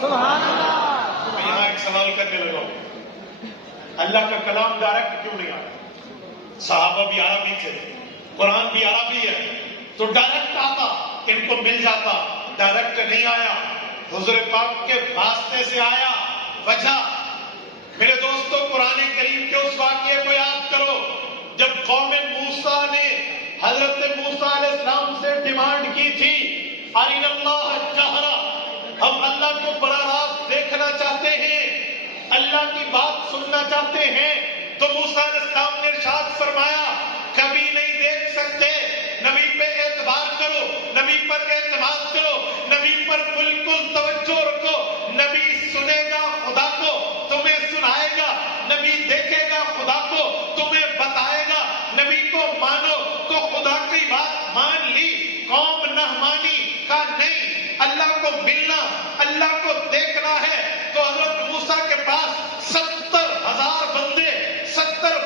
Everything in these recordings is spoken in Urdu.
سبحان اللہ. میں یہاں ایک سوال کرنے لگا ہوں، اللہ کا کلام ڈائریکٹ کیوں نہیں آیا؟ صحابہ بھی عربی تھے، قرآن بھی عربی ہے، تو ڈائریکٹ آتا، ان کو مل جاتا. ڈائریکٹ نہیں آیا، حضور پاک کے واسطے سے آیا. وجہ میرے دوستو، قرآن کریم کے اس واقعے کو یاد کرو جب قوم موسیٰ نے حضرت موسیٰ علیہ السلام سے ڈیمانڈ کی تھی، ارنا اللہ جہرا، ہم اللہ کو براہ راست دیکھنا چاہتے ہیں، اللہ کی بات سننا چاہتے ہیں. تو موسیٰ علیہ السلام نے ارشاد فرمایا کبھی نہیں دیکھ سکتے، نبی پہ اعتبار کرو، نبی پر اعتماد کرو، نبی پر بالکل توجہ رکھو. نبی سنے گا خدا کو، تمہیں سنائے گا. نبی دیکھے گا خدا کو، تمہیں بتائے گا. نبی کو مانو تو خدا کی بات مان لی، قوم نہ مانی کا نہیں. اللہ کو ملنا، اللہ کو دیکھنا ہے. تو حضرت موسیٰ کے پاس 70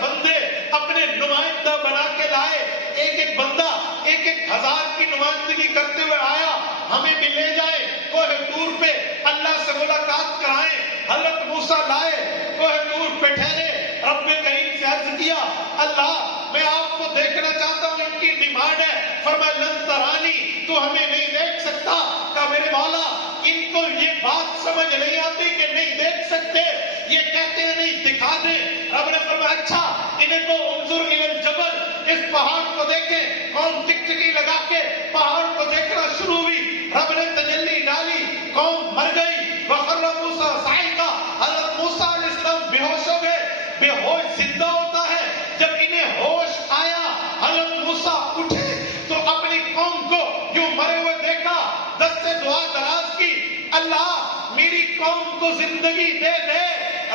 بندے اپنے نمائندہ بنا کے لائے. ایک ایک بندہ 1,000 کی نمائندگی کرتے ہوئے آیا، ہمیں بھی لے جائے کوہ طور پہ، اللہ سے ملاقات کرائیں. حضرت موسیٰ لائے، کوہ طور پہ ٹھہرے، رب کریم سے عرض کیا اللہ میں آپ کو دیکھنا چاہتا ہوں. ان کی ڈیمانڈ ہے. فرمایا لن ترانی، تو ہمیں نہیں دیکھ سکتا. کہا میرے مولا ان کو یہ بات سمجھ نہیں آتی کہ نہیں دیکھ سکتے، یہ کہتے ہیں نہیں دکھا دیں. رب نے فرمایا اچھا انہیں کو انظر الی الجبل، اس پہاڑ کو دیکھیں. قوم ٹکٹکی لگا کے پہاڑ کو دیکھنا شروع ہوئی. رب نے تجلی ڈالی، قوم مر گئی. وخر موسیٰ صعقا، حضرت موسیٰ علیہ السلام بے ہوش ہو گئے. بے ہوش زندہ ہوتا ہے. جب انہیں ہوش آیا حضرت موسیٰ اٹھے تو اپنی قوم کو یوں مرے ہوئے دیکھا. دست سے دعا دراز کی، اللہ میری قوم کو زندگی دے دے.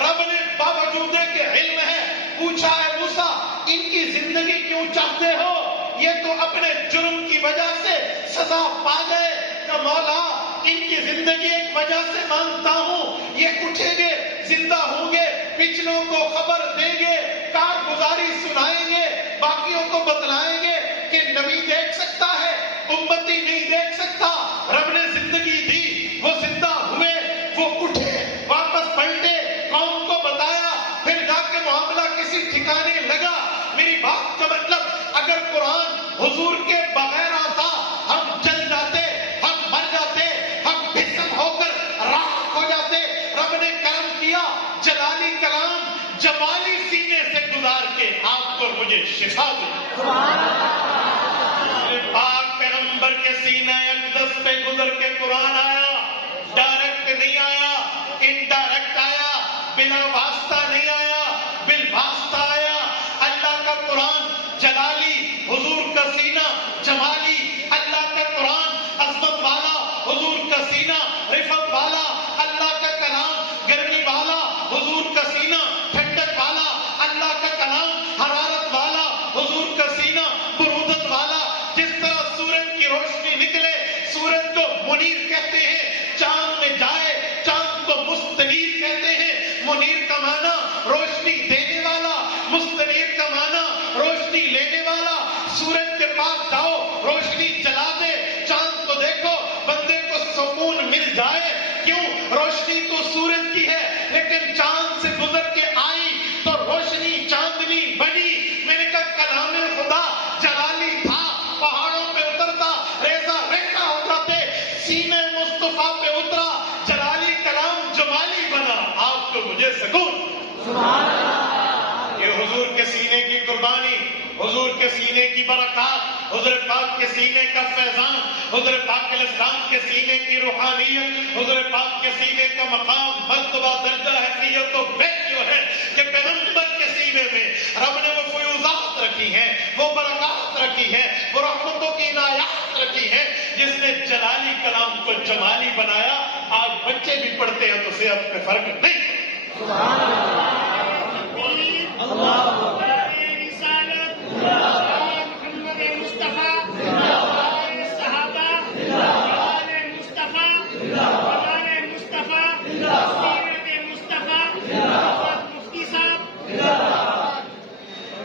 رب نے باوجود کہ علم ہے پوچھا ہے موسیٰ ان کی زندگی کیوں چاہتے ہو؟ یہ تو اپنے جرم کی وجہ سے سزا پا گئے. کہ مولا ان کی زندگی ایک وجہ سے مانگتا ہوں، یہ اٹھیں گے، زندہ ہوں گے، پچھلوں کو خبر دیں گے، کارگزاری سنائیں گے، باقیوں کو بتلائیں گے کہ نبی دیکھ سکتا ہے، امتی نہیں دیکھ سکتا. رب نے زندگی دی، وہ زندہ ہوئے، وہ اٹھے، واپس پلٹے، قوم کو بتایا، پھر جا کے معاملہ کسی ٹھکانے لگا. میری بات کا مطلب اگر قرآن حضور کے بغیر آتا ہم جل جاتے، ہم مر جاتے، ہم بھسم ہو کر راکھ ہو جاتے. رب نے کرم کیا، جلالی کلام جمالی سینے سے گزار کے آپ کو مجھے شفا دی. پاک پیغمبر کے سینہ اقدس پہ گزر کے قرآن آیا. ڈائریکٹ نہیں آیا، انڈائریکٹ آیا، بنا واسطہ نہیں آیا، بالواسطہ آیا. اللہ کا قرآن جلالی، حضور کا سینہ جمالی. اللہ کا قرآن عظمت والا، حضور کا سینہ رفعت والا. اللہ کا کلام گرمی والا، حضور کا سینہ ٹھنڈک والا. اللہ کا کلام حرارت والا، حضور کا سینہ برودت والا. جس طرح سورج کی روشنی نکلے، سورج کو منیر کہتے ہیں. چاند میں جائے، چاند کو مستنیر کہتے ہیں. منیر کا معنی روشنی دینے والا، مستنیر کا معنی روشنی لینے والا. سورج کے پاس جاؤ، روشنی جلا دے. چاند کو دیکھو، بندے کو سکون مل جائے. کیوں؟ روشنی تو سورج کی ہے، لیکن چاند سے گزر کے آئی تو روشنی چاندنی بنی. میں نے کہا کلام خدا جلالی تھا، پہاڑوں پہ اترتا، ریزہ ریزہ ہو جاتے، سینے مصطفیٰ پہ اترا، جلالی کلام جمالی بنا. آپ کو مجھے سکون. یہ حضور کے سینے کی قربانی، حضور کے سینے کی برکات، حضور پاک کے سینے کا فیضان، حضور پاک علیہ السلام کے سینے کی روحانیت، حضور پاک کے سینے کا مقام، مرتبہ، درجہ، حیثیت و ویلیو ہے کہ پیغمبر کے سینے میں رب نے وہ فیوزات رکھی ہیں، وہ برکات رکھی ہیں، وہ رحمتوں کی عنایات رکھی ہیں. جس نے جلالی کلام کو جمالی بنایا. آج بچے بھی پڑھتے ہیں تو صحت پہ فرق نہیں.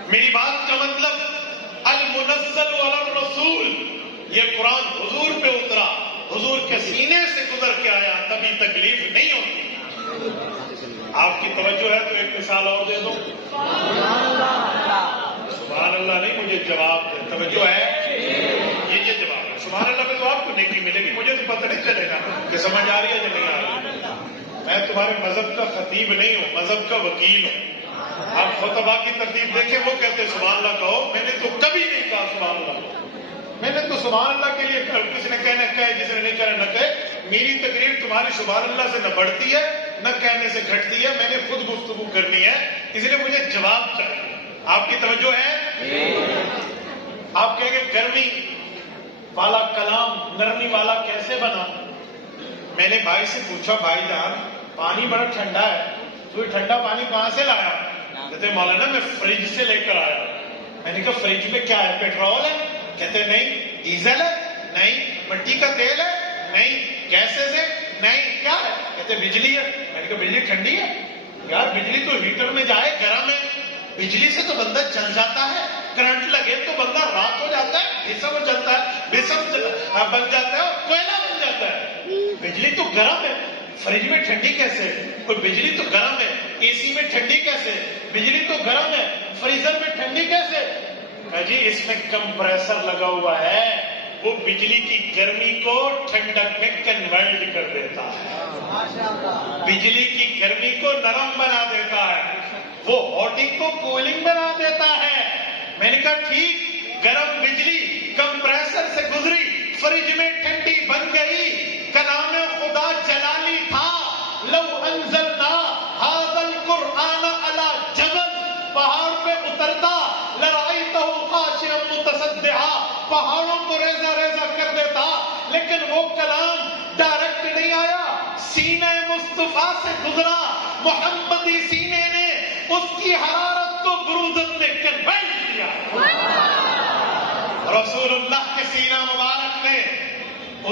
میری بات کا مطلب المنزل علی الرسول، یہ قرآن حضور پہ اترا، حضور کے سینے سے گزر کے آیا تبھی تکلیف نہیں ہوتی. آپ کی توجہ ہے تو ایک مثال اور دے دو. سبحان اللہ نہیں, مجھے جواب دے. توجہ ہے, یہ جواب ہے. سبحان اللہ میں تو آپ کو نیکی ملے گی, مجھے تو پتہ نہیں چلے گا کہ سمجھ آ رہی ہے یا نہیں آ رہی. میں تمہارے مذہب کا خطیب نہیں ہوں, مذہب کا وکیل ہوں. آپ خطبہ کی ترتیب دیکھیں, وہ کہتے سبحان اللہ کہو. میں نے تو کبھی نہیں کہا سبحان اللہ. میں نے تو سبحان اللہ کے لیے کسی نے کہنا کہے, جس نے نہیں کہنا نہ کہے. میری تقریر تمہاری سبحان اللہ سے نہ بڑھتی ہے نہ کہنے سے گھٹتی ہے. میں نے خود گفتگو کرنی ہے, اس لیے مجھے جواب چاہیے. آپ کی توجہ ہے؟ آپ کہیں گے گرمی والا کلام نرمی والا کیسے بنا؟ میں نے بھائی سے پوچھا, بھائی جان پانی بڑا ٹھنڈا ہے, تو یہ ٹھنڈا پانی کہاں سے لایا؟ کہتے مولانا میں فریج سے لے کر آیا. میں نے کہا فریج میں کیا ہے, پیٹرول ہے؟ کہتے نہیں. ڈیزل ہے؟ نہیں. مٹی کا تیل ہے؟ نہیں. گیسز ہے؟ نہیں. کیا ہے؟ کہتے بجلی ہے. میں نے کہا بجلی ٹھنڈی ہے؟ یار بجلی تو ہیٹر میں جائے گرم ہے. بجلی سے تو بندہ جل جاتا ہے, کرنٹ لگے تو بندہ رات ہو جاتا ہے, بھسم جلتا ہے, بھسم بن جاتا ہے اور کوئلہ بن جاتا ہے. بجلی تو گرم ہے, فریج میں ٹھنڈی کیسے؟ کوئی بجلی تو گرم ہے, اے سی میں ٹھنڈی کیسے؟ بجلی تو گرم ہے, فریزر میں ٹھنڈی کیسے؟ کہا جی اس میں کمپریسر لگا ہوا ہے, وہ بجلی کی گرمی کو ٹھنڈک میں کنورٹ کر دیتا ہے, بجلی کی گرمی کو نرم بنا دیتا ہے, وہ ہاٹنگ کو کولنگ بنا دیتا ہے. میں نے کہا ٹھیک, گرم بجلی کمپریسر سے گزری, فریج میں ٹھنڈی بن گئی. کلام خدا جلالی تھا. لو انزلنا ھذا القرآن علی جبل, پہاڑ پہ اترتا لرأیتہ خاشعا متصدعا, پہاڑوں کو ریزہ ریزہ کر دیتا. لیکن وہ کلام ڈائریکٹ نہیں آیا, سینہ مصطفیٰ سے گزرا. محمدی سینے نے اس کی حرارت کو برودت میں کنورٹ کیا. رسول اللہ کے سینہ مبارک نے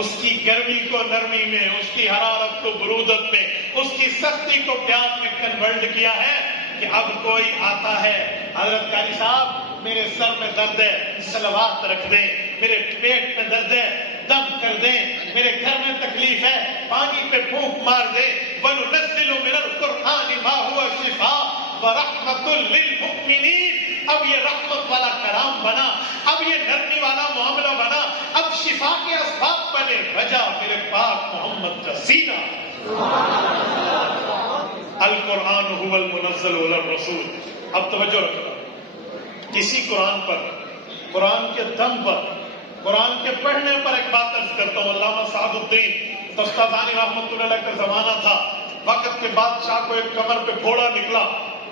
اس کی گرمی کو نرمی میں, اس کی حرارت کو برودت میں, اس کی سختی کو پیار میں کنورٹ کیا ہے. کہ اب کوئی آتا ہے, حضرت قاری صاحب میرے سر میں درد ہے, صلوات رکھ دیں. میرے پیٹ میں درد ہے, دم کر دیں. میرے گھر میں تکلیف ہے, پانی پہ پھونک مار دیں. وَنُنَزِّلُ مِنَ الْقُرْآنِ مَا هُوَ شِفَاءٌ وَرَحْمَةٌ لِّلْمُؤْمِنِينَ. اب یہ رحمت والا کلام بنا, اب یہ نرمی والا معاملہ بنا, اب شفا کے اسباب بنے. وجہ میرے پاک محمد کا سینہ. القرآن هو المنزل علی الرسول. اب توجہ رکھنا, کسی قرآن پر, قرآن کے دم پر, قرآن کے پڑھنے پر ایک بات عرض کرتا ہوں. علامہ سعد الدین تفتازانی رحمۃ اللہ علیہ کا زمانہ تھا. وقت کے بادشاہ کو ایک کمر پہ گھوڑا نکلا,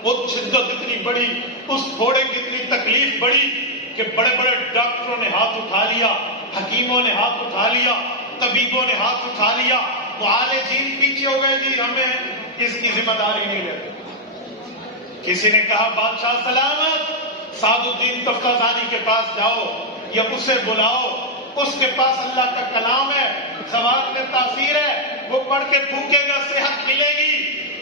وہ شدت اتنی بڑی, اس گھوڑے کی اتنی تکلیف بڑی کہ بڑے بڑے ڈاکٹروں نے ہاتھ اٹھا لیا, حکیموں نے ہاتھ اٹھا لیا, طبیبوں نے ہاتھ اٹھا لیا. معالجین پیچھے ہو گئے, جی ہمیں اس کی ذمہ داری نہیں لیتے. کسی نے کہا بادشاہ سلامت, سعد الدین تفتازانی کے پاس جاؤ یا اسے بلاؤ, اس کے پاس اللہ کا کلام ہے, زبان میں تاثیر ہے, وہ پڑھ کے پھونکے گا, صحت ملے گی.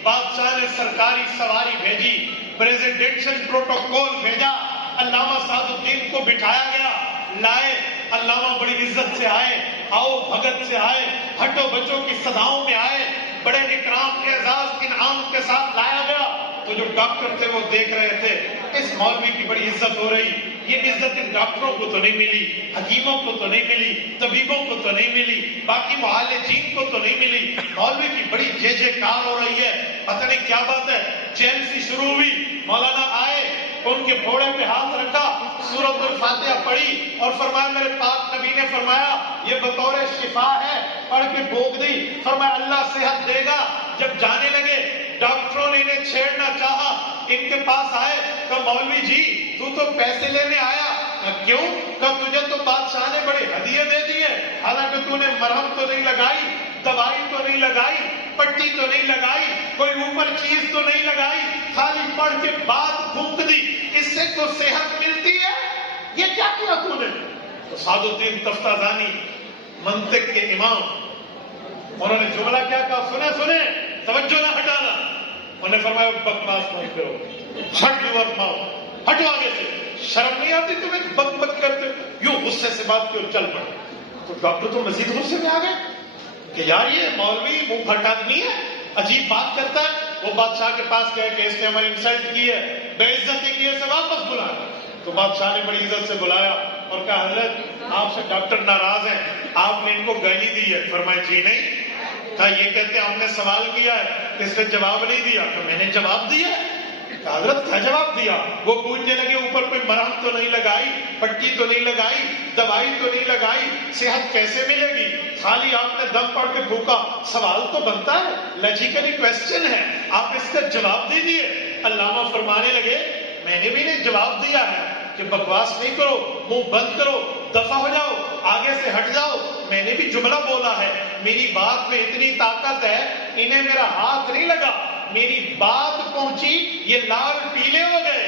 بادشاہ نے سرکاری سواری بھیجی, پریزیڈنشل پروٹوکول بھیجا, علامہ سعد الدین کو بٹھایا گیا, لائے. علامہ بڑی عزت سے آئے, آؤ بھگت سے آئے, ہٹو بچوں کی صداؤں میں آئے, بڑے اکرام اعزاز انعام کے ساتھ لایا گیا. تو جو ڈاکٹر تھے وہ دیکھ رہے تھے, اس مولوی کی بڑی عزت ہو رہی, یہ عزت ان ڈاکٹروں کو تو نہیں ملی, حکیموں کو تو نہیں ملی, طبیبوں کو تو نہیں ملی, باقی معالجین کو تو نہیں ملی. مولوی کی بڑی جے جے کار ہو رہی ہے, پتہ نہیں کیا بات ہے. چین سی شروع ہوئی, مولانا آئے, ان کے گھوڑے پہ ہاتھ رکھا, سورۃ الفاتحہ پڑھی اور فرمایا میرے پاک نبی نے فرمایا یہ بطور شفا ہے, پڑھ کے بھوک دی. فرمایا اللہ صحت دے گا. جب جانے لگے ڈاکٹروں نے انہیں چھیڑنا چاہا, ان کے پاس آئے, کہا مولوی جی تو پیسے لینے آیا؟ کیوں؟ کہا تجھے تو بادشاہ نے بڑے ہدیے دے دیے, حالانکہ تو نے مرہم تو نہیں لگائی, دوائی تو نہیں لگائی, پٹی تو نہیں لگائی, کوئی اوپر چیز تو نہیں لگائی, خالی پڑھ کے بات پھونک دی, اس سے تو صحت ملتی ہے, یہ کیا کیا تو نے؟ تو سعد الدین تفتازانی منطق کے امام, انہوں نے جملہ کیا کہا, سنے توجہ نہ ہٹانا. انہوں نے فرمایا بکواس مت کرو, شٹ یور ماؤتھ, ہٹو آگے سے, شرم نہیں آتی تمہیں بک کرتے, یوں غصے سے بات کی اور چل پڑے. تو ڈاکٹر تو مزید غصے میں آ گئے, کہ یار یہ مولوی منہ پھٹ آدمی ہے، عجیب بات کرتا ہے. وہ بادشاہ کے پاس گئے کہ اس نے ہماری انسلٹ کی ہے، بے عزتی کی ہے، اسے واپس بلایا. تو بادشاہ نے بڑی عزت سے بلایا اور کہا حضرت آپ سے ڈاکٹر ناراض ہیں، آپ نے ان کو گالی دی ہے. فرمایا جی نہیں. کہا یہ کہتے ہیں ہم نے سوال کیا ہے، اس نے جواب نہیں دیا. کہ میں نے جواب دیا. کہا حضرت کیا جواب دیا؟ وہ پوچھنے لگے اوپر کوئی مرہم تو نہیں لگائی، پٹی تو نہیں لگائی، دوائی تو نہیں لگائی، صحت کیسے ملے گی؟ خالی آپ نے دم پڑ کے پھونکا. سوال تو بنتا ہے، لاجیکلی کویسچن ہے، آپ اس کا جواب دے دیے. علامہ فرمانے لگے میں نے بھی نہیں جواب دیا ہے کہ بکواس نہیں کرو، منہ بند کرو، دفع ہو جاؤ، آگے سے ہٹ جاؤ. میں نے بھی جملہ بولا ہے، میری بات میں اتنی طاقت ہے، انہیں میرا ہاتھ نہیں لگا، میری بات پہنچی یہ لال پیلے ہو گئے.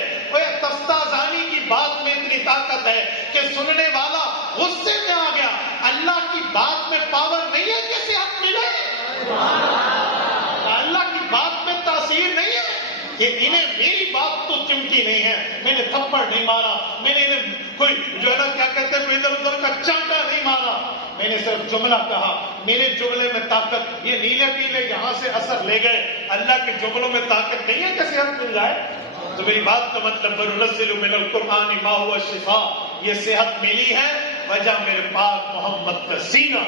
تفتازانی کی بات میں اتنی طاقت ہے کہ سننے والا غصے میں آ گیا. اللہ کی بات میں پاور نہیں ہے کہ صحت ملے، اللہ کی بات میں تاثیر نہیں ہے. انہیں میری بات تو چمکی نہیں ہے، میں نے تھپڑ نہیں مارا، میں نے کوئی جو ہے نا کیا کہتے ہیں ادھر ادھر کا چانٹا نہیں مارا، میں نے صرف جملہ کہا. میرے جملے میں طاقت. یہ نیلے پیلے یہاں سے اثر لے گئے، اللہ کے جملوں میں طاقت نہیں ہے کہ صحت مل جائے. تو میری بات کا مطلب وَنُنَزِّلُ مِنَ الْقُرْآنِ مَا هُوَ شِفَاء، یہ صحت ملی ہے وجہ میرے پاک محمد کا سینہ.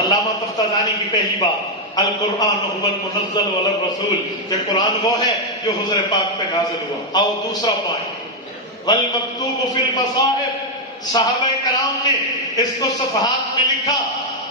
علامہ تفتازانی کی پہلی بات القرآن هو المنزل علی الرسول، کہ قرآن وہ ہے جو حضور پاک پہ نازل ہوا. اور دوسرا پوائنٹ والمکتوب فی المصاحف، صحابہ کرام نے اس کو صفحات میں لکھا.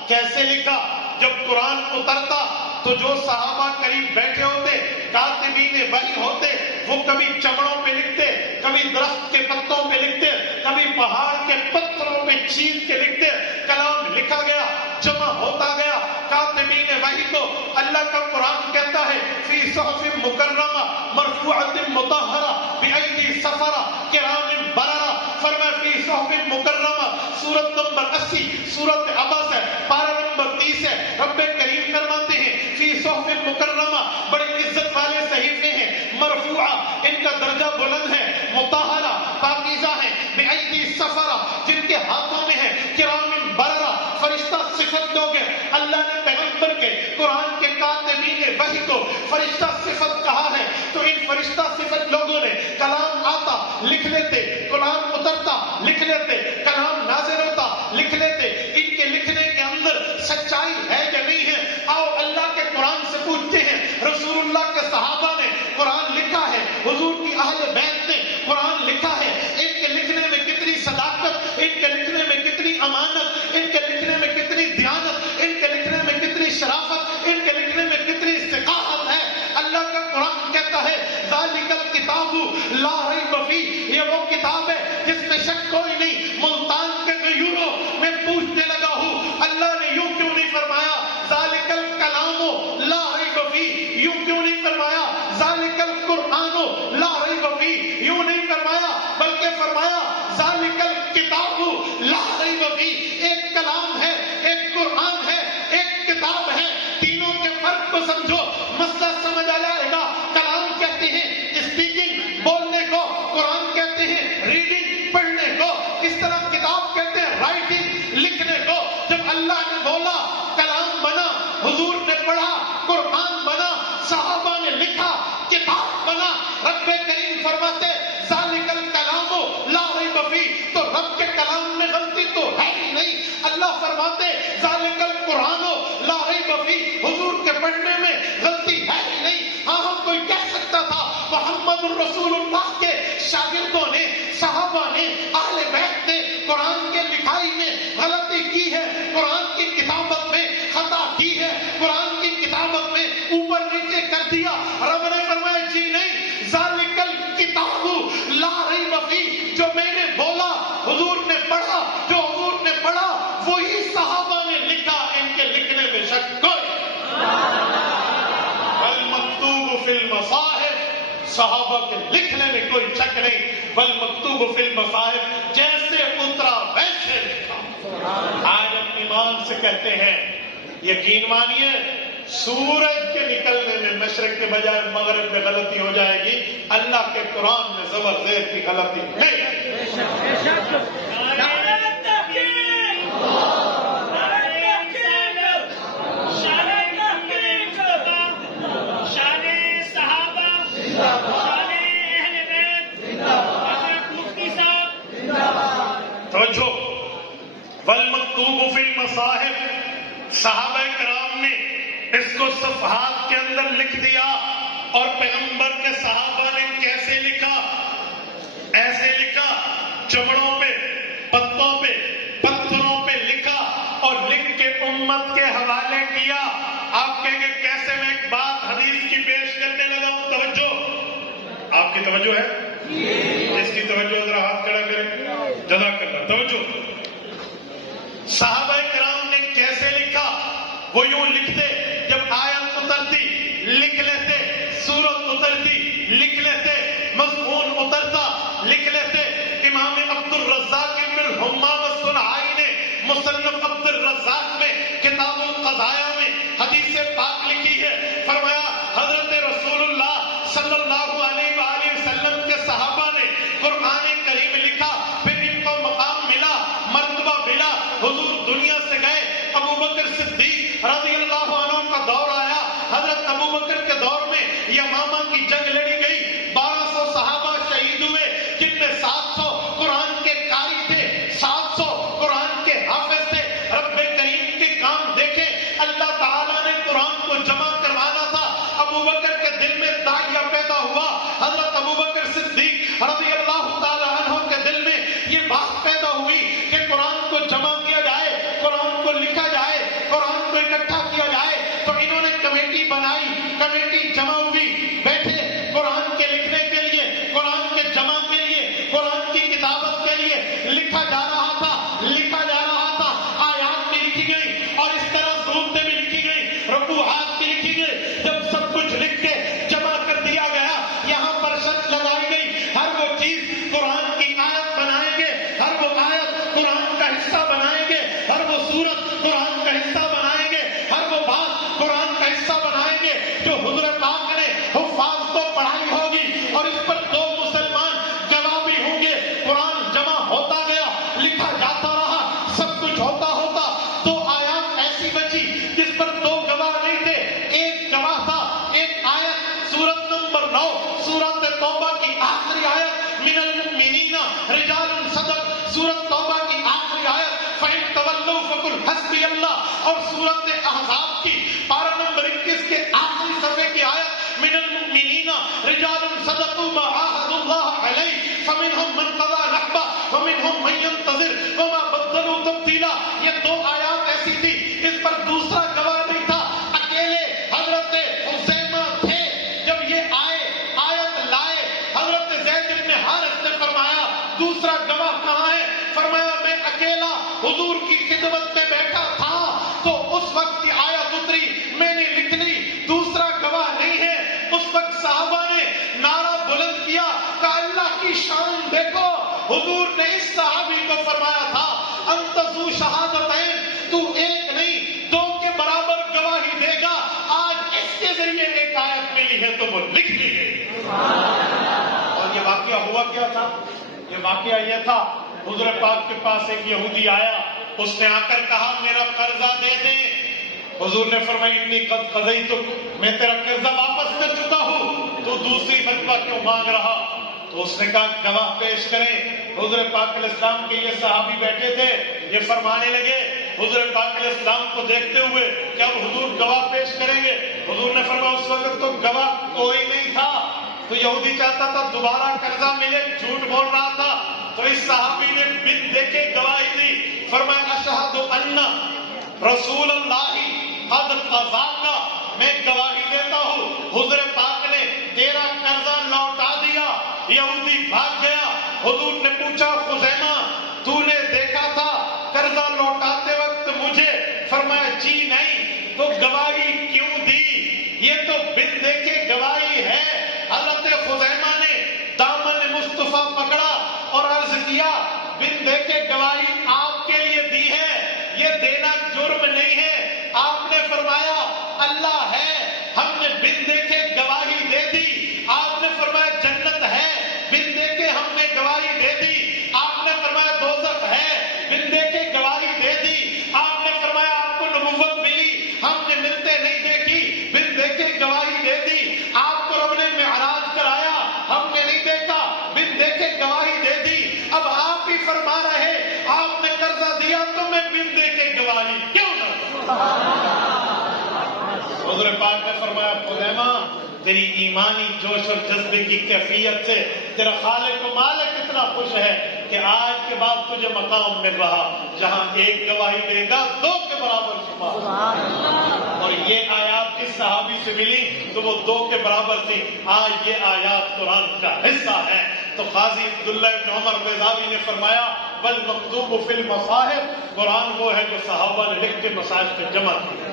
کیسے لکھا؟ جب قرآن اترتا تو جو صحابہ قریب بیٹھے ہوتے کاتبین وحی ہوتے، وہ کبھی چمڑوں پہ لکھتے، کبھی درخت کے پتوں پہ لکھتے، کبھی پہاڑ کے پتھروں پہ چین کے لکھتے. کلام لکھا گیا، جمع ہوتا گیا. کاتبین وحی کو اللہ کا قرآن کہتا ہے فی صحف مکرمہ مرفوعۃ مطہرہ بأیدی سفرہ کرام بررہ. فرمایا فی صحف مکرمہ، سورت نمبر 80 سورت عبس ہے، پارہ نمبر 30 ہے. رب کریم فرماتے ہیں فی صحف مکرمہ، بڑی عزت والے صحیفے ہیں، مرفوعہ ان کا درجہ بلند ہے، مطہرہ پاکیزہ ہے، بأیدی سفرہ جن کے ہاتھوں میں ہے، کرام بررہ فرشتہ صفت لوگ ہیں. اللہ نے پیغمبر کے قرآن کے کاتبین وحی کو فرشتہ صفت کہا ہے، تو ان فرشتہ صفت لوگوں نے کلام آتا لکھ لیتے، کلام اترتا لکھ لیتے، کلام نازل ہوتا لکھ لیتے. ان کے لکھنے کے اندر سچائی ہے یا نہیں ہے؟ آؤ اللہ کے قرآن سے پوچھتے ہیں. رسول اللہ کے صحابہ نے قرآن لکھا ہے، حضور کی اہل بیت نے قرآن لکھا ہے. ان کے لکھنے میں کتنی صداقت، ان کے لکھنے میں کتنی امانت، ان کے لکھنے میں کتنی دیانت، ان کے لکھنے میں کتنی شرافت، ان کے لکھنے میں کتنی استقامت ہے. اللہ کا قرآن کہتا ہے ذالک الکتاب لا ریب فیہ، یہ وہ کتاب ہے جس میں شک کوئی نہیں. ملتان کے غیوروں میں پوچھنے لگا ہوں اللہ نے یوں کیوں نہیں فرمایا ذالک الکلام لا ریب فیہ، یوں کیوں نہیں فرمایا ذالک القرآن لا ریب فیہ، یوں نہیں فرمایا، بلکہ فرمایا ذالک الکتاب لا ریب فیہ. ایک کلام ہے، ایک قرآن ہے، ایک کتاب ہے. تینوں کے فرق کو سمجھو، مسئلہ سمجھ آ جائے گا. کلام کہتے ہیں اسپیکنگ بولنے کو، قرآن کہتے ہیں ریڈنگ پڑھنے کو، اس طرح کتاب کہتے ہیں رائٹنگ لکھنے کو. جب اللہ نے بولا کلام بنا، حضور نے پڑھا قرآن بنا، صحابہ نے لکھا کتاب بنا. رب کریم فرماتے ذالک الکلام لا ریب فیہ، تو رب کے کلام میں غلطی تو ہے ہی نہیں. اللہ فرماتے ذالک القرآن لا ریب فیہ، حضور کے پڑھنے میں غلطی ہے ہی نہیں. ہاں ہم کوئی کہہ سکتا تھا محمد الرسول اللہ کے شاگردوں نے، صحابہ نے، اہل بیت نے قرآن کے لکھائی میں غلطی کی ہے، قرآن کی کتابت میں خطا کی ہے، قرآن کی کتابت میں اوپر نیچے کر دیا. رب نے فرمایا جی نہیں، ذالک الکتاب لا ریب فیہ، جو میں نے بولا حضور نے پڑھا، جو حضور نے پڑھا وہی صحابہ نے لکھا، ان کے لکھنے میں شک کوئی. والمکتوب فی المصاحف، صحابہ کے لکھنے میں کوئی شک نہیں. والمکتوب فی المصاحف، جیسے اترا ویسے لکھا. آج ہم ایمان سے کہتے ہیں، یقین مانیے سورج کے نکلنے میں مشرق کے بجائے مغرب میں غلطی ہو جائے گی، اللہ کے قرآن میں زبر زیر کی غلطی نہیں ہے. توجہ، والمکتوب فی المصاحف، صحابہ کرام نے اس کو صفحات کے اندر لکھ دیا، اور پیغمبر کے صحابہ نے کیسے لکھا؟ ایسے لکھا، چمڑوں پہ، پتوں پہ، پتھروں پہ لکھا، اور لکھ کے امت کے حوالے کیا۔ آپ کہیں گے کیسے؟ میں ایک بات حدیث کی پیش کرنے لگا ہوں، توجہ، آپ کی توجہ ہے؟ جس کی توجہ ذرا ہاتھ کھڑا کریں، جزاک اللہ۔ توجہ، صحابہ کرام نے کیسے لکھا؟ وہ یوں لکھتے، جب آیت اترتی لکھ لیتے، سورت اترتی لکھ لیتے، مضمون اترتا لکھ لیتے۔ امام عبد الرزاق بن الحمام الصنعانی نے مصنف عبد الرزاق میں کتاب القضایا میں حدیث پاک لکھی ہے، فرمایا حضرت رسول اللہ صلی اللہ علیہ وآلہ وسلم کے صحابہ نے قرآن کریم لکھا، پھر ان کو مقام ملا، مرتبہ ملا، حضور دنیا سے گئے، ابو بکر صدیق رضی اللہ عنہ کا دور آیا، حضرت ابو بکر کے دور میں یمامہ کی جنگ لڑی گئی، 1200 صحابہ شہید ہوئے، جن میں 700 قرآن کے قاری تھے، 700 قرآن کے حافظ تھے۔ رب کریم کے کام دیکھے، اللہ تعالیٰ نے قرآن کو جمع کروانا تھا، ابو بکر کے دل میں داعیہ پیدا ہوا، حضرت ابو بکر صدیق رضی اللہ تعالیٰ عنہ کے دل میں یہ بات پیدا ہوئی کہ قرآن کو جمع کیا جائے، قرآن کو لکھا جائے، قرآن کو اکٹھا کیا جائے۔ تو انہوں نے کمیٹی بنائی، کمیٹی جمع ہوئی، بیٹھے قرآن کے لکھنے کے لیے، قرآن کے جمع کے لیے، قرآن کی کتابت کے لیے۔ لکھا جا رہا تھا، لکھا جا رہا تھا، آیات بھی لکھی گئی، اور اس طرح صورتیں بھی لکھی گئی، رکوعات بھی لکھی گئی۔ جب سب کچھ لکھ کے جمع کر دیا گیا، یہاں پر شرط لگائی گئی، ہر وہ چیز قرآن کی آیت بنائیں گے، ہر وہ آیت قرآن کا حصہ بنائیں گے، ہر وہ سورت قرآن کا حصہ بنائیں گے، ہر وہ بات قرآن کا حصہ بنائیں گے جو حضور پاک نے حفاظ کو پڑھائی ہوگی، اور اس پر 2 مسلمان گواہ بھی ہوں گے۔ قرآن جمع ہوتا گیا، لکھا جاتا رہا، سب کچھ ہوتا ہوتا 2 آیات ایسی بچی جس پر 2 گواہ نہیں تھے، ایک گواہ تھا، ایک آیت سورت نمبر 9، سورت توبہ کی آخری آیت، من المؤمنین رجال صدق، سورت توبہ کی آخری آیت، فَإِن تَوَلَّوْا فَقُلْ حَسْبِيَ اللَّهُ، اور سورت احزاب کی پارہ نمبر 21 کے آخری صفحے کی آیت، من المؤمنین رجال صدقوا ما عاهدوا الله علیہ فمنهم من قضى نحبه ومنهم من ينتظر وما بدلوا تبدیلا۔ یہ 2 آیات ایسی تھی، اس پر دوسرا گواہ نہیں تھا، اکیلے حضرت خزیمہ تھے۔ جب یہ آئے، آیت لائے، حضرت زید بن حارث نے فرمایا دوسرا گواہ کہاں ہے؟ فرمایا میں اکیلا حضور کی خدمت میں بیٹھا تھا تو اس وقت کی آیت اتری، میں نے لکھ لی، دوسرا گواہ نہیں ہے۔ اس وقت صحابہ نے نعرہ بلند کیا کہ اللہ کی شان دیکھو، حضور نے اس صحابی کو فرمایا تھا انت ذو شہادتین، تو ایک نہیں 2 کے برابر گواہی دے گا، آج اس کے ذریعے ایک آیت ملی ہے تو وہ لکھ لی گئی۔ اور یہ واقعہ ہوا کیا تھا؟ یہ واقعہ یہ تھا، حضور پاک کے پاس ایک یہودی آیا، اس نے آ کر کہا میرا قرضہ دے دیں۔ حضور نے فرمایا اتنی قد قضیتک، میں تیرا قرضہ واپس کر چکا ہوں، تو دوسری مرتبہ کیوں مانگ رہا؟ تو اس نے کہا گواہ پیش کریں۔ حضور پاک علیہ السلام کے یہ صحابی بیٹھے تھے، یہ فرمانے لگے حضور پاک علیہ السلام کو دیکھتے ہوئے کہ اب حضور گواہ پیش کریں گے۔ حضور نے فرمایا اس وقت تو گواہ کوئی نہیں تھا، تو یہودی چاہتا تھا دوبارہ قرضہ ملے، جھوٹ بول رہا تھا، تو اس صحابی نے بن دیکھے گواہی دی، فرمایا اشہد ان رسول اللہ قد قضاکا، میں گواہی دیتا ہوں حضور پاک نے تیرا قرضہ لوٹا دیا۔ یہودی بھاگ گیا۔ حضور نے پوچھا خزیمہ تو نے دیکھا تھا قرضہ لوٹاتے وقت مجھے؟ فرمایا جی نہیں، تو گواہی کیوں دی؟ یہ تو بن دیکھے گواہی ہے۔ حضرت خزیمہ نے دامن مصطفیٰ پکڑا اور عرض کیا بن دیکھے گواہی آپ کے لیے دی ہے، یہ دینا جرم نہیں ہے۔ آپ نے فرمایا اللہ ہے، ہم نے بن دیکھے گواہی دے دی۔ آپ نے فرمایا جنت ہے، بن دیکھے ہم نے گواہی دے دی۔ آپ نے فرمایا دوزخ ہے، بن دیکھے گواہی دے دی۔ آپ نے فرمایا آپ کو نبوت ملی، ہم نے ملتے نہیں دیکھی، بن دیکھے گواہی دے دی۔ آپ کو رب نے معراج کرایا، ہم نے نہیں دیکھا، بن دیکھے گواہی دے دی۔ اب آپ ہی فرما رہے، آپ بن دے کے گواہی کیوں نہ دو؟ حضور پاک نے فرمایا خزیمہ تیری ایمانی جوش اور جذبے کی کیفیت سے تیرا خالق و مالک اتنا خوش ہے کہ آج کے بعد تجھے مقام مل رہا جہاں ایک گواہی دے گا دو کے برابر شمار. اور یہ آیات اس صحابی سے ملی تو وہ دو کے برابر تھی. آج یہ آیات قرآن کا حصہ ہے. تو قاضی عبداللہ ابن عمر بیضاوی نے فرمایا والمکتوب فی المصاحف، قرآن وہ ہے جو صحابہ نے لکھ کے مصاحف کے جمع کیا.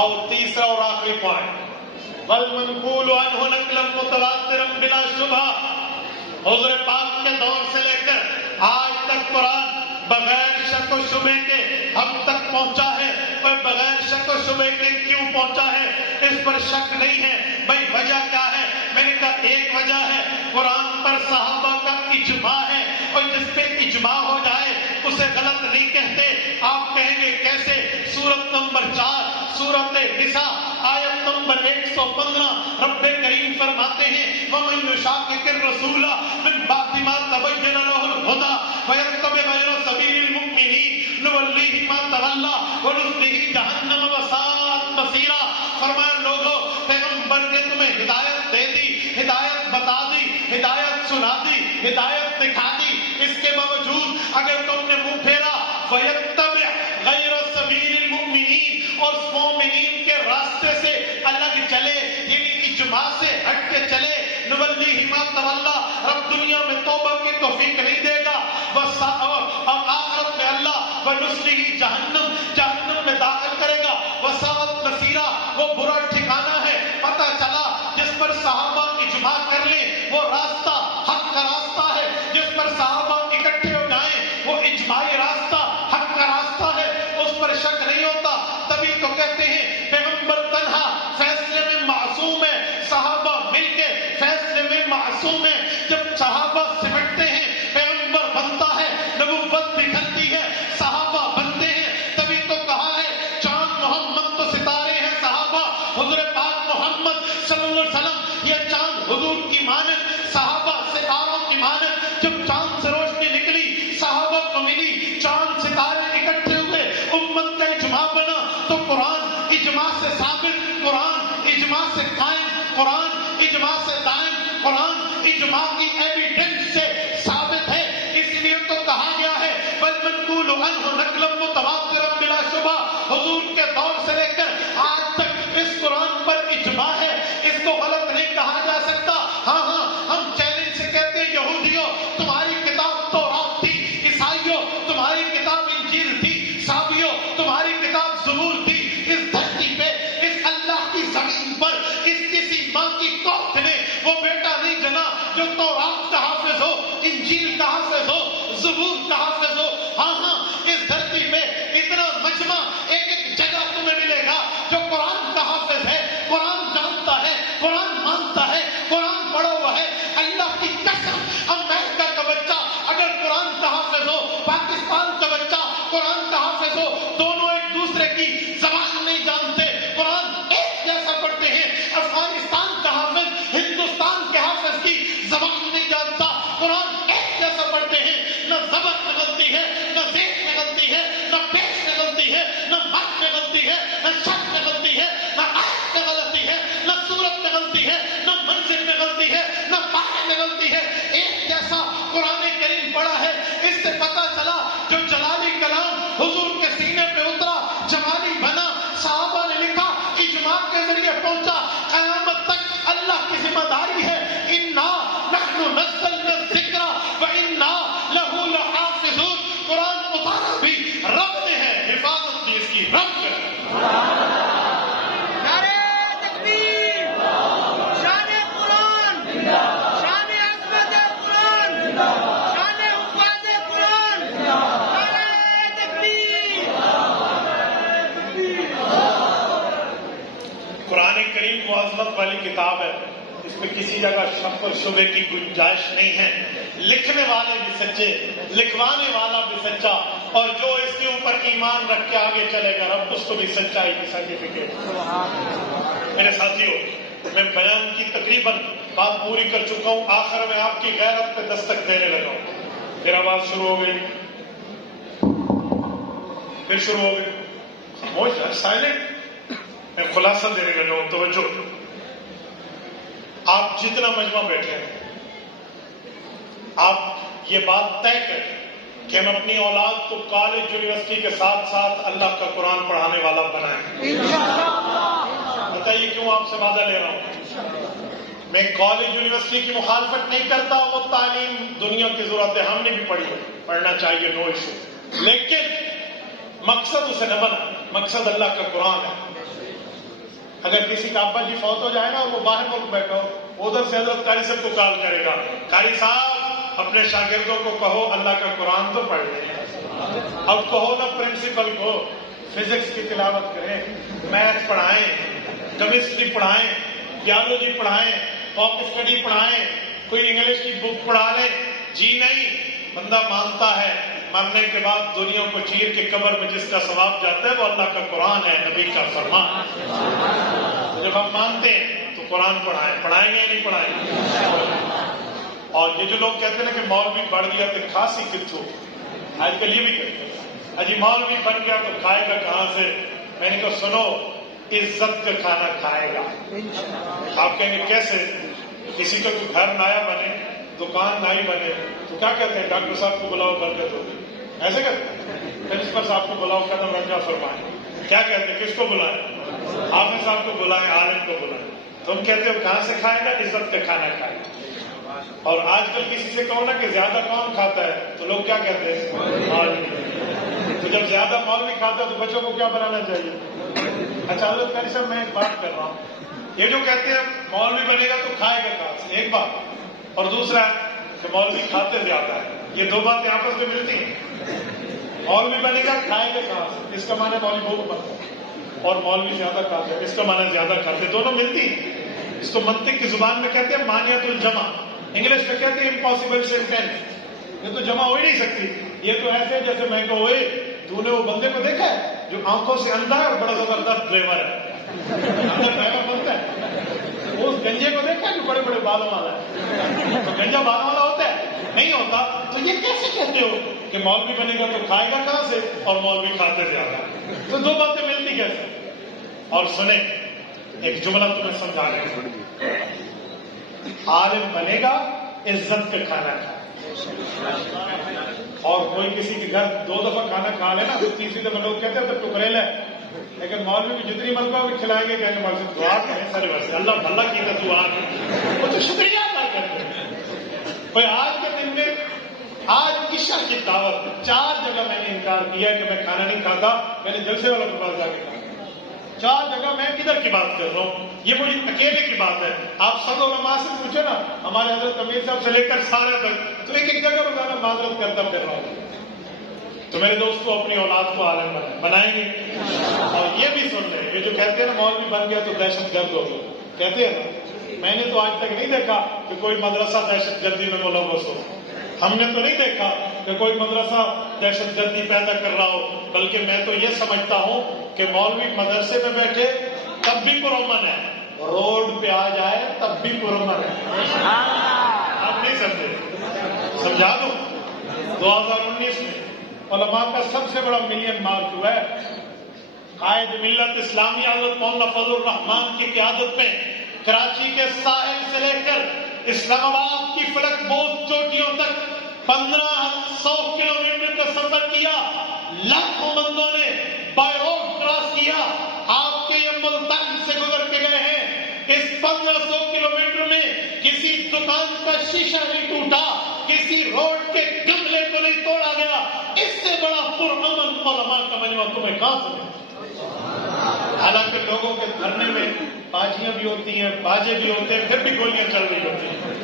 اور تیسرا اور آخری پوائنٹ والمنقول عنہ نقلا متواترا بلا شبہ، حضور پاک کے دور سے لے کر آج تک قرآن بغیر شک و شبہ کے ہم تک پہنچا ہے. اور بغیر شک و شبہ کے کیوں پہنچا ہے اس پر شک نہیں ہے. بھائی وجہ کیا ہے؟ میں نے کہا ایک وجہ ہے قرآن پر صحابہ کا اجماع ہے، اور جس پہ اجماع ہو جائے اسے غلط نہیں کہتے. آپ کہیں گے کیسے؟ سورت نمبر 4 سورت نساء آیت نمبر 115 رب کریم فرماتے ہیں وَمَن يُشَاقِقِ الرَّسُولَ مِن بَعْدِ مَا تَبَيَّنَ لَهُ الْهُدَىٰ وَيَتَّبِعْ غَيْرَ سَبِيلِ الْمُؤْمِنِينَ نُوَلِّهِ مَا تَوَلَّىٰ وَنُصْلِهِ جَهَنَّمَ وَسَاءَتْ مَصِيرًا. فرمایا لوگوں پیغمبر نے تمہیں ہدایت دے دی، ہدایت بتا دی، ہدایت سنا دی، ہدایت دکھا دی، اس کے باوجود اگر تم نے منہ پھیرا وَيَتَّبِعْ غَيْرَ سَبِيلِ الْمُؤْمِنِينَ اور مومنین کے راستے سے الگ چلے، یعنی اجماع سے ہٹ کے چلے، نُوَلِّهِ مَا تَوَلَّىٰ رب دنیا میں توبہ کی توفیق نہیں دے گا، اور آخرت میں اللہ وَنُصْلِهِ جہنم، جہنم میں داخل کرے گا، وَسَاءَتْ مَصِيرًا وہ برا ٹھکانہ ہے. پتہ چلا جس پر صحابہ اجماع کر لیں وہ راستہ حق کا راستہ ہے، جس پر صحابہ اکٹھے ہو جائیں وہ اجماعی راستہ حق کا راستہ ہے، اس پر شک نہیں ہوتا. تبھی تو کہتے ہیں پیغمبر تنہا فیصلے میں معصوم ہے، صحابہ مل کے فیصلے میں معصوم ہے. جب صحابہ سمٹتے ہیں پیغمبر بنتا ہے، نبوت نکلتی ہے، صحابہ بنتے ہیں. تبھی تو کہا ہے چاند محمد تو ستارے ہیں صحابہ، حضور پاک محمد صلی اللہ علیہ وسلم یہ چاند حضور کی مانند، صحابہ ستاروں کی مانند. جب چاند سے روشنی نکلی صحابہ کو ملی، چاند ستارے اکٹھے ہوئے، امت کا اجماع بنا. تو قرآن اجماع سے ثابت، قرآن اجماع سے قائم، قرآن اجماع سے دائم، قرآن اجماع کی ایویڈنس سے ثابت ہے. اس لیے تو کہا گیا ہے والمنقول عنہ نقلا متواترا بلا شبہ. حضور کے دور سے لے کر آج تک اس قرآن پر اجماع ہے، اس کو غلط نہیں کہا جا سکتا. ہاں ہم چیلنج سے کہتے ہیں یہودیوں تمہاری کتاب تورات تھی، عیسائیوں تمہاری کتاب انجیل تھی، صابیوں تمہاری کتاب زبور تھی. اس دھرتی پہ اس اللہ کی زمین پر اس کسی ماں کی کوکھ نے وہ بیٹا نہیں جنا جو تورات کا حافظ ہو، انجیل کا حافظ ہو، زبور کا حافظ ہو. ہاں اس دھرتی پہ اتنا مجمع ایک جگہ تمہیں ملے گا جو قرآن کا حافظ ہے، قرآن جانتا ہے، قرآن مانتا ہے، قرآن پڑھا ہوا ہے. اللہ کی قسم امریکہ کا بچہ اگر قرآن کا حافظ ہو، پاکستان کا بچہ قرآن کا حافظ ہو، دونوں ایک دوسرے کی زبان نہیں جانتے، قرآن ایک جیسا پڑھتے ہیں. افغانستان کا حافظ ہندوستان کے حافظ کی زبان نہیں جانتا، قرآن ایک جیسا پڑھتے ہیں. نہ زبر میں غلطی ہے، نہ زیت میں غلطی ہے، نہ پیش میں غلطی ہے، نہ مد میں غلطی ہے، نہ شک میں غلطی ہے، نہ آیت میں غلطی ہے، نہ صورت میں غلطی ہے، نہ منزل میں غلطی ہے، نہ پارے میں غلطی ہے. ایک جیسا قرآن کریم پڑھا ہے. اس سے پتہ چلا جو جلالی کلام حضور کے سینے پہ اترا جمالی بنا، صحابہ نے لکھا، اجماع کے ذریعے پہنچا. قیامت تک اللہ کی ذمہ داری ہے انا نحن نزلنا الذکر وانا لہ لحافظون. قرآن اتارا بھی رب نے ہے، حفاظت بھی اس کی رب نے ہے. نعرہ تکبیر، شان قرآن، شان عظمت قرآن، شان حفاظ قرآن، نعرہ تکبیر. قرآن کریم وہ عظمت والی کتاب ہے، اس میں کسی جگہ شک اور شبے کی گنجائش نہیں ہے. لکھنے والے بھی سچے، لکھوانے والا بھی سچا، اور جو اس کے اوپر ایمان رکھ کے آگے چلے گا رب اس کو بھی سچائی کی سرٹیفکیٹ. میرے ساتھیوں میں بیان کی تقریباً بات پوری کر چکا ہوں. آخر میں آپ کی غیرت پہ دستک دینے لگا ہوں. پھر آواز شروع ہو گئی. پھر شروع ہو گئی خاموش ہے سائلنٹ. میں خلاصہ دینے لگا ہوں, توجہ. آپ جتنا مجمع بیٹھے ہیں آپ یہ بات طے کریں کہ ہم اپنی اولاد کو کالج یونیورسٹی کے ساتھ ساتھ اللہ کا قرآن پڑھانے والا بنائیں. بتائیے کیوں آپ سے وعدہ لے رہا ہوں. میں کالج یونیورسٹی کی مخالفت نہیں کرتا, وہ تعلیم دنیا کی ضرورت ہے, ہم نے بھی پڑھی ہے, پڑھنا چاہیے, نو ایشو. لیکن مقصد اسے نہ بنا, مقصد اللہ کا قرآن ہے. اگر کسی کا ابا جی فوت ہو جائے نا اور وہ باہر ملک بیٹھا ہو, ادھر سے حضرت قاری صاحب کو کال کرے گا, قاری صاحب اپنے شاگردوں کو کہو اللہ کا قرآن تو پڑھ لیں. اب کہو نا پرنسپل کو فزکس کی تلاوت کریں, میتھ پڑھائیں, کیمسٹری پڑھائیں, بیالوجی پڑھائیں, ہوم اسٹڈی پڑھائیں, کوئی انگلش کی بک پڑھا لیں. جی نہیں, بندہ مانتا ہے مرنے کے بعد دنیا کو چیر کے قبر میں جس کا ثواب جاتا ہے وہ اللہ کا قرآن ہے, نبی کا فرمان. جب ہم مانتے ہیں تو قرآن پڑھائیں گے یا نہیں پڑھائیں گے. اور یہ جو لوگ کہتے ہیں نا کہ مولوی بڑھ گیا تو کھاسی کتوں, آج کل یہ بھی کہتے ہیں اجی مولوی بن گیا تو کھائے گا کہاں سے. میں نے کہا سنو, عزت کا کھانا کھائے گا. آپ کہیں گے کیسے؟ کسی کا کوئی گھر نایا بنے, دکان نائی بنے تو کیا کہتے ہیں, ڈاکٹر صاحب کو بلاؤ برکت ہوگی, ایسے کہتے ہیں. پرنسپل صاحب کو بلاؤ قدم رنجا فرمائیں, کیا کہتے ہیں, کس کو بلائیں, حافظ صاحب کو بلائیں, عالم کو بلائیں. تم کہتے ہو کہاں سے کھائے گا, عزت کا کھانا کھائے گا. اور آج کل کسی سے کہو نا کہ زیادہ کون کھاتا ہے تو لوگ کیا کہتے ہیں, مولوی. تو جب زیادہ مولوی کھاتا ہے تو بچوں کو کیا بنانا چاہیے. اچھا حضرت قاری صاحب میں ایک بات کر رہا ہوں, یہ جو کہتے ہیں مولوی بنے گا تو کھائے گا کہاں سے, ایک بات, اور دوسرا کہ مولوی کھاتے زیادہ ہے, یہ دو باتیں آپس میں ملتی ہیں. مولوی بنے گا کھائے گا کہاں سے, اس کا معنی مولوی بہت بنتا ہے, اور مولوی زیادہ کھاتے ہیں اس کا معنی زیادہ کھاتے, دونوں ملتی ہیں. اس کو منطق کی زبان میں کہتے ہیں مانیت الجمع, انگلش میں کہتے ہیں امپاسبل سینٹینس. یہ تو جمع ہو ہی نہیں سکتی. یہ تو ایسے جیسے میں کہوں تو نے وہ بندے کو دیکھا ہے جو آنکھوں سے اندھا ہے اور بڑا زبردست ڈرائیور ہے, ڈرائیور بنتا ہے. اس گنجے کو دیکھا ہے جو بڑے بڑے بالوں والا ہے, تو گنجا بالوں والا ہوتا ہے, نہیں ہوتا. تو یہ کیسے کہتے ہو کہ مولوی بنے گا تو کھائے گا کہاں سے اور مولوی کھاتے زیادہ, تو دو باتیں ملتی کیسے. اور سنیں ایک جملہ تمہیں سمجھا رہے ہیں, عالم بنے گا عزت کا کھانا کھائے. اور کوئی کسی کے گھر 2 دفعہ کھانا کھا لے نا تو تیسری دفعہ لوگ کہتے ہیں تو ٹکڑے لے, لیکن مولوی بھی جتنی مرتبہ بھی کھلائیں گے کہیں گے دعا کریں سارے ویسے اللہ بھلا کی تو دعا وہ تو شکریہ ادا کرتے ہیں. بھائی آج کے دن میں آج عشاء کی دعوت 4 جگہ میں نے انکار کیا کہ میں کھانا نہیں کھاتا, میں نے جلسے والوں کے پاس جا کے کھایا. 4 جگہ میں کدھر کی بات کر رہا ہوں, یہ مجھے اکیلے کی بات ہے. آپ سب علماء سے پوچھے نا, ہمارے حضرت امیر صاحب سے لے کر سارے تک, تو ایک جگہ روزانہ معذرت کرتا پھر رہا ہوں. تو میرے دوست کو اپنی اولاد کو عالم بنائیں گے. اور یہ بھی سن لیں, یہ جو کہتے ہیں نا مولوی بن گیا تو دہشت گرد ہو گیا, کہتے ہیں نا, میں نے تو آج تک نہیں دیکھا کہ کوئی مدرسہ دہشت گردی میں ملوث ہو. ہم نے تو نہیں دیکھا کہ کوئی مدرسہ دہشت گردی پیدا کر رہا ہو, بلکہ میں تو یہ سمجھتا ہوں کہ مولوی مدرسے میں بیٹھے تب بھی پرامن ہے, روڈ پہ آ جائے تب بھی پرامن ہے. آپ نہیں سمجھے, سمجھا دوں. 2019 میں علماء کا سب سے بڑا ملین مارچ ہوا ہے. قائد ملت اسلامی حضرت مولانا فضل الرحمان کی قیادت میں کراچی کے ساحل سے لے کر اسلام آباد کی فلک بوز چوٹیوں تک 1500 کلومیٹر کا سفر کیا. لاکھوں بندوں نے بائی روڈ کراس کیا. آپ کے یہ ملتان سے گزر کے گئے ہیں. اس 1500 کلومیٹر میں کسی دکان کا شیشہ نہیں ٹوٹا, کسی روڈ کے گملے کو نہیں توڑا گیا. اس سے بڑا پرامن علماء کا مجمع تمہیں کہاں سے ملے. حالانکہ لوگوں کے دھرنے میں باجیاں بھی ہوتی ہیں, باجے بھی ہوتے ہیں, پھر بھی گولیاں چل رہی ہوتی ہیں.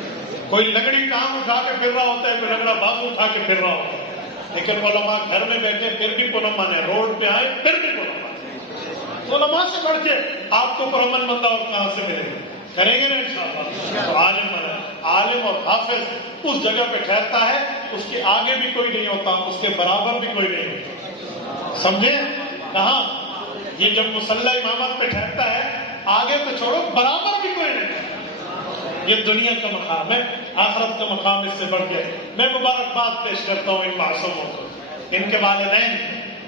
کوئی لکڑی ٹانگ اٹھا کے پھر رہا ہوتا ہے, کوئی لکڑا بازو اٹھا کے پھر رہا ہوتا ہے. لیکن علماء گھر میں بیٹھے پھر بھی پرامن ہے, روڈ پہ آئے پھر بھی پرامن. تو علماء سے بڑھ کے آپ کو پرامن بندہ اور کہاں سے ملے گا. کریں گے نا انشاءاللہ. تو عالم بنا, عالم اور حافظ اس جگہ پہ ٹھہرتا ہے, اس کے آگے بھی کوئی نہیں ہوتا, اس کے برابر بھی کوئی نہیں ہوتا. سمجھے کہاں یہ جب مصلی امامت پہ ٹھہرتا ہے, آگے تو چھوڑو برابر بھی کوئی نہیں. یہ دنیا کا مقام ہے, آخرت کا مقام اس سے بڑھ گیا. میں مبارکباد پیش کرتا ہوں ان معصوموں کو, ان کے والدین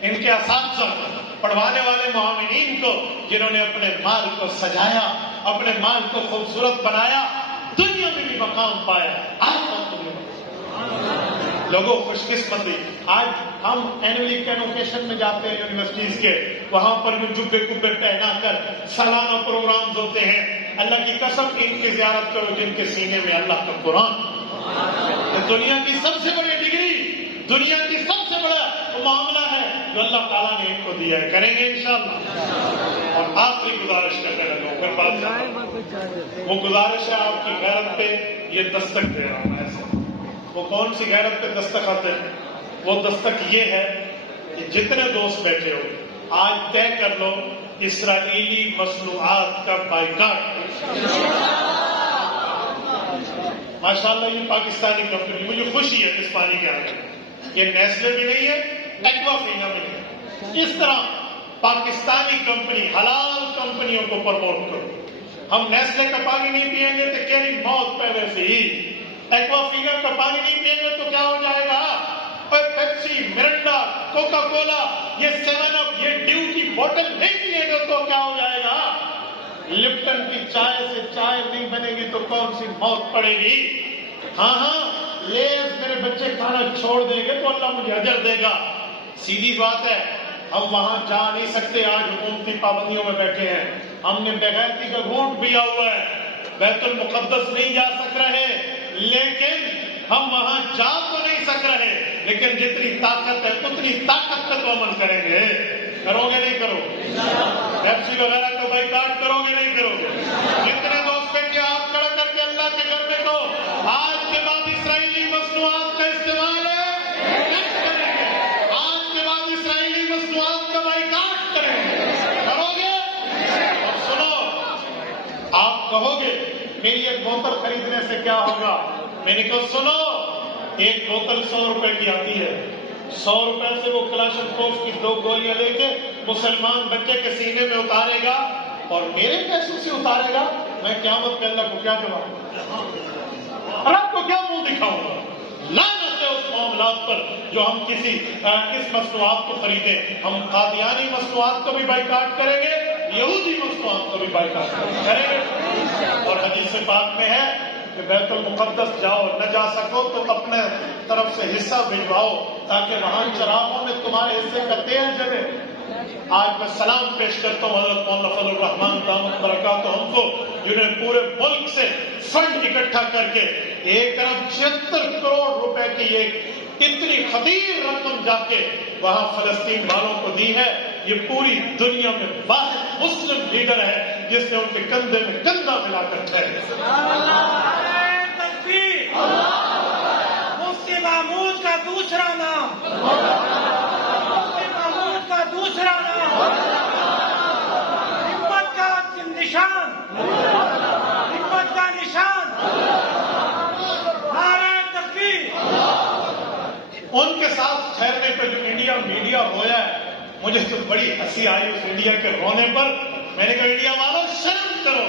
ان کے اساتذہ کو، پڑھوانے والے معاونین کو، جنہوں نے اپنے مال کو سجایا، اپنے مال کو خوبصورت بنایا، دنیا میں بھی مقام پایا، آخرت میں بھی مقام۔ لوگوں خوش قسمتی، آج ہم اینولی کنوکیشن میں جاتے ہیں یونیورسٹیز کے، وہاں پر بھی جبے کبے پہنا کر سالانہ پروگرامز ہوتے ہیں۔ اللہ کی قسم ان کی زیارت کرو جن کے سینے میں اللہ کا قرآن۔ دنیا کی سب سے بڑی ڈگری، دنیا کی سب سے بڑا معاملہ ہے جو اللہ تعالیٰ نے ان کو دیا ہے، کریں گے انشاءاللہ۔ اور آخری گزارش کرنے لگوں پھر بات، وہ گزارش ہے آپ کی غیرت پہ یہ دستک دے رہا ہوں ایسے۔ وہ کون سی غیرت پہ دستک آتے ہیں؟ وہ دستک یہ ہے کہ جتنے دوست بیٹھے ہو آج طے کر لو اسرائیلی مصنوعات کا بائیکاٹ۔ ماشاءاللہ یہ پاکستانی کمپنی، مجھے خوشی ہے اس پانی کے آگے، یہ نیسلے بھی نہیں ہے، ایکوا فینا بھی نہیں ہے۔ اس طرح پاکستانی کمپنی، حلال کمپنیوں کو پروموٹ کرو۔ ہم نیسلے کا پانی نہیں پیئیں گے تو کیری موت پہ ویسے ہی، ایکوا فینا کا پانی نہیں پیئیں گے تو کیا ہو جائے گا؟ پیپسی، مرنڈا، کوکا کولا، یہ 7 اپ، یہ ڈیو کی بوٹل نہیں پیئیں گے تو کیا ہو جائے گا؟ لپٹن کی چائے سے چائے نہیں بنے گی تو کون سی موت پڑے گی؟ ہاں لیز میرے بچے کھانا چھوڑ دیں گے تو اللہ مجھے اجر دے گا۔ سیدھی بات ہے، ہم وہاں جا نہیں سکتے، آج حکومتی پابندیوں میں بیٹھے ہیں، ہم نے بغیرتی کا گھونٹ پیا ہوا ہے، بیت المقدس نہیں جا سک رہے، لیکن ہم وہاں جا تو نہیں سک رہے، لیکن جتنی طاقت ہے اتنی طاقت پہ تو عمل کریں گے۔ کرو گے نہیں کرو گے؟ پیپسی وغیرہ کا بائیکاٹ کرو گے نہیں کرو گے؟ جتنے دوست بیٹھے آپ کھڑا کر کے اللہ کے گھر میں کہو آج کے بعد اسرائیلی مصنوعات کا استعمال نہیں کریں گے، آج کے بعد اسرائیلی مصنوعات کا بائیکاٹ کریں گے۔ کرو گے؟ اور سنو، آپ کہو گے میری ایک بوتل خریدنے سے کیا ہوگا؟ میں نے کہا سنو، ایک بوتل 100 روپے کی آتی ہے، 100 روپے سے وہ کلاشنکوف کی 2 گولیاں لے کے مسلمان بچے کے سینے میں اتارے گا اور میرے پیسوں سے اتارے گا، میں قیامت میں اللہ کو کیا جواب دوں؟ اور آپ کو کیا منہ دکھاؤں گا؟ لعنت ہے اس معاملات پر جو ہم کسی اس مصنوعات کو خریدیں۔ ہم قادیانی مصنوعات کو بھی بائیکاٹ کریں گے، یہودی مصنوعات کو بھی بائیکاٹ کریں گے۔ اور حدیث پاک میں ہے کہ بیت المقدس جاؤ، نہ جا سکو تو اپنے طرف سے حصہ بھجواؤ تاکہ وہاں چراغوں میں تمہارے حصے کا تیل جلے۔ آج میں سلام پیش کرتا ہوں حضرت مولانا فضل الرحمان دامت برکاتہم کو، جنہیں پورے ملک سے فنڈ اکٹھا کر کے 1 ارب 76 کروڑ روپے کی ایک اتنی خطیر رقم جا کے وہاں فلسطین والوں کو دی ہے۔ یہ پوری دنیا میں واحد مسلم لیڈر ہے جس نے ان کے کندھے میں کندھا ملا کر ٹھہرے۔ مفتی محمود کا دوسرا نام، مفتی محمود کا دوسرا نام، ہمت کا نشان، ہمت کا نشان، نعرہ تکبیر۔ ان کے ساتھ ٹھہرنے پہ جو انڈیا میڈیا رویا ہے، مجھے تو بڑی ہنسی آئی اس انڈیا کے رونے پر۔ میں نے کہا انڈیا والوں شرم کرو،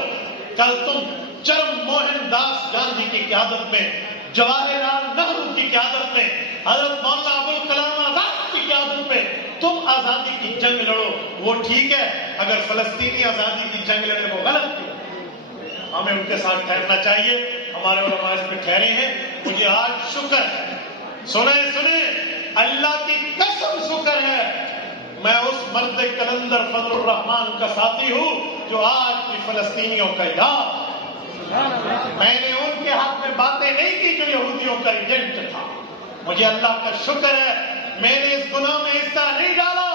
کل تم چرم موہن داس گاندھی کی قیادت میں، جواہر لال نہرو کی قیادت میں، حضرت مولانا ابوالکلام آزاد کی قیادت میں تم آزادی کی جنگ لڑو، وہ ٹھیک ہے، اگر فلسطینی آزادی کی جنگ لڑے وہ غلط تھی۔ ہمیں ان کے ساتھ ٹھہرنا چاہیے، ہمارے علماء اس پہ ٹھہرے ہیں۔ مجھے آج شکر ہے، سنیں اللہ کی قسم شکر ہے، میں اس مرد کلندر فضل الرحمان کا ساتھی ہوں جو آج بھی فلسطینیوں کا یاد۔ میں نے ان کے حق میں باتیں نہیں کی جو یہودیوں کا ایجنٹ تھا۔ مجھے اللہ کا شکر ہے میں نے اس گناہ میں حصہ نہیں ڈالا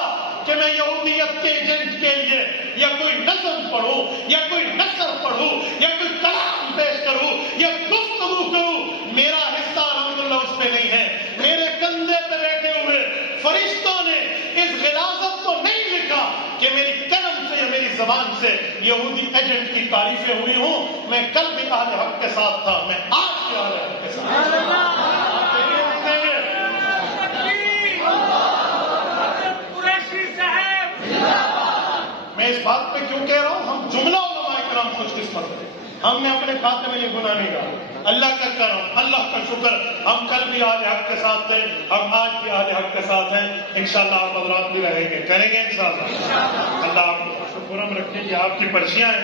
کہ میں یہودیت کے ایجنٹ کے لیے یا کوئی نظم پڑھوں یا کوئی نثر پڑھوں یا کوئی کلام پیش کروں یا گفتگو کروں۔ میرا حصہ الحمدللہ اس میں نہیں ہے۔ میرے کندھے پہ بیٹھے ہوئے فرشتوں نے اس غلاظت کو نہیں لکھا کہ میری قلم سے یا میری زبان سے یہودی ایجنٹ کی تعریفیں ہوئی ہوں۔ میں کل بھی اہل حق کے ساتھ تھا، میں آج بھی اہل حق کے ساتھ ہوں۔ میں اس بات پہ کیوں کہہ رہا ہوں، ہم جملہ علماء کرام خوش قسمت ہیں، ہم نے اپنے کھاتے میں یہ گناہ نہیں ڈالا۔ اللہ کا کرم، اللہ کا شکر، ہم کل بھی آل حق کے ساتھ تھے، ہم آج بھی آل حق کے ساتھ ہیں، انشاءاللہ آپ حضرات بھی رہیں گے، کریں گے انشاءاللہ۔ اللہ آپ کو شکرم رکھے کہ آپ کی پرچیاں ہیں،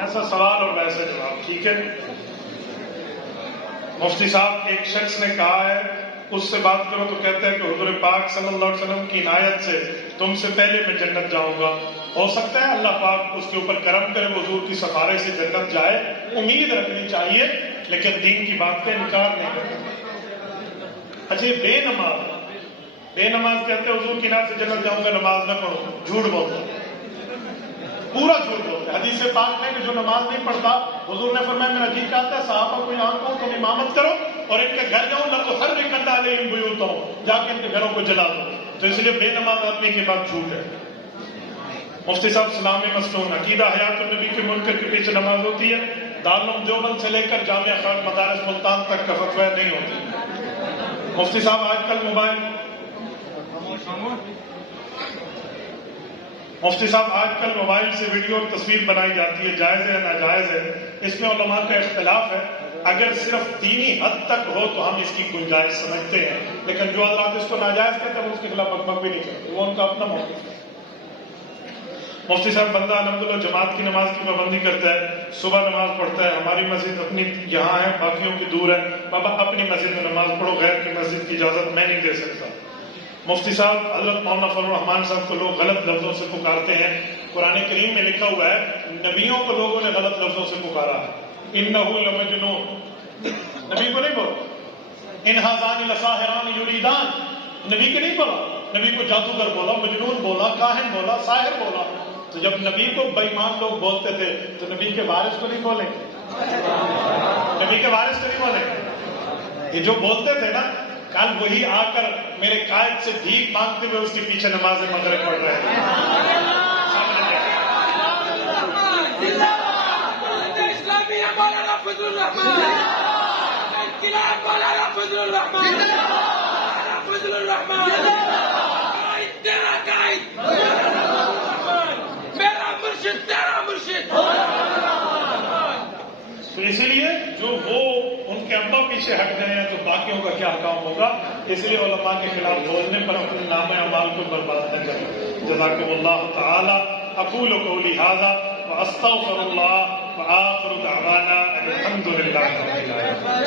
ایسا سوال اور ویسے جواب، ٹھیک ہے۔ مفتی صاحب ایک شخص نے کہا ہے اس سے بات کرو تو کہتے ہیں کہ حضور پاک صلی اللہ علیہ وسلم کی عنایت سے تم سے پہلے میں جنت جاؤں گا، ہو سکتا ہے اللہ پاک اس کے اوپر کرم کرے، حضور کی سفارش سے جنت جائے، امید رکھنی چاہیے، لیکن دین کی بات کا انکار نہیں کرنا۔ اچھا یہ بے نماز کہتے ہیں حضور کی عنایت سے جنت جاؤں گا، نماز نہ پڑھو، جھوٹ بولتا ہے، پورا جھوٹ بولتا ہے۔ حدیث پاک میں کہ جو نماز نہیں پڑھتا، حضور نے فرمایا میرا جی چاہتا ہے صحابہ کو یہاں کہو تم امامت کرو اور ان کے گھر جاؤں نہ تو ہر وقت علیہم بیوتہم، جا کے ان کے گھروں کو جلا دو۔ تو اس لیے بے نماز آدمی کی بات جھوٹ ہے۔ مفتی صاحب اسلامی مصنون عقیدہ حیات النبی کے منکر کے پیچھے نماز ہوتی ہے، دارالعلوم دیوبند سے لے کر جامعہ خالد مدارس ملتان تک کا فتویٰ نہیں ہوتی۔ مفتی صاحب آج کل موبائل سے ویڈیو اور تصویر بنائی جاتی ہے، جائز ہے ناجائز ہے؟ اس میں علماء کا اختلاف ہے۔ اگر صرف دینی حد تک ہو تو ہم اس کی گنجائش سمجھتے ہیں، لیکن جو حضرات اس کو ناجائز کہتے ہیں اس کے خلاف بک بھی نہیں کرتے، وہ ان کا اپنا موقف ہے۔ مفتی صاحب بندہ الحمدللہ جماعت کی نماز کی پابندی کرتا ہے، صبح نماز پڑھتا ہے، ہماری مسجد اپنی یہاں ہے، باقیوں کی دور ہے، بابا اپنی مسجد میں نماز پڑھو، غیر کی مسجد کی اجازت میں نہیں دے سکتا۔ مفتی صاحب حضرت مولانا فضل الرحمان صاحب کو لوگ غلط لفظوں سے پکارتے ہیں، قرآن کریم میں لکھا ہوا ہے نبیوں کو لوگوں نے غلط لفظوں سے پکارا ہے، انہ لمجنون، نبی کو نہیں بولا، ان ھذان لساحران یریدان، نبی کے نہیں بولا، نبی کو جادوگر بولا، مجنون بولا، کاہن بولا، ساحر بولا۔ تو جب نبی کو بے ایمان لوگ بولتے تھے تو نبی کے وارث کو نہیں بولیں گے؟ نبی کے وارث کو نہیں بولیں گے؟ یہ جو بولتے تھے نا، کل وہی آ کر میرے قائد سے بھیک مانگتے ہوئے اس کے پیچھے نماز مغرب پڑھ رہے ہیں۔ تو اسی لیے جو وہ ان کے ابا پیچھے ہٹ گئے ہیں تو باقیوں کا کیا کام ہوگا؟ اس لیے علماء کے خلاف بولنے پر اپنے نام اعمال کو برباد نہ کریں۔ جزاکم اللہ تعالی۔ اقول قولی ھذا واستغفر اللہ وآخر دعوانا الحمد للہ رب العالمین۔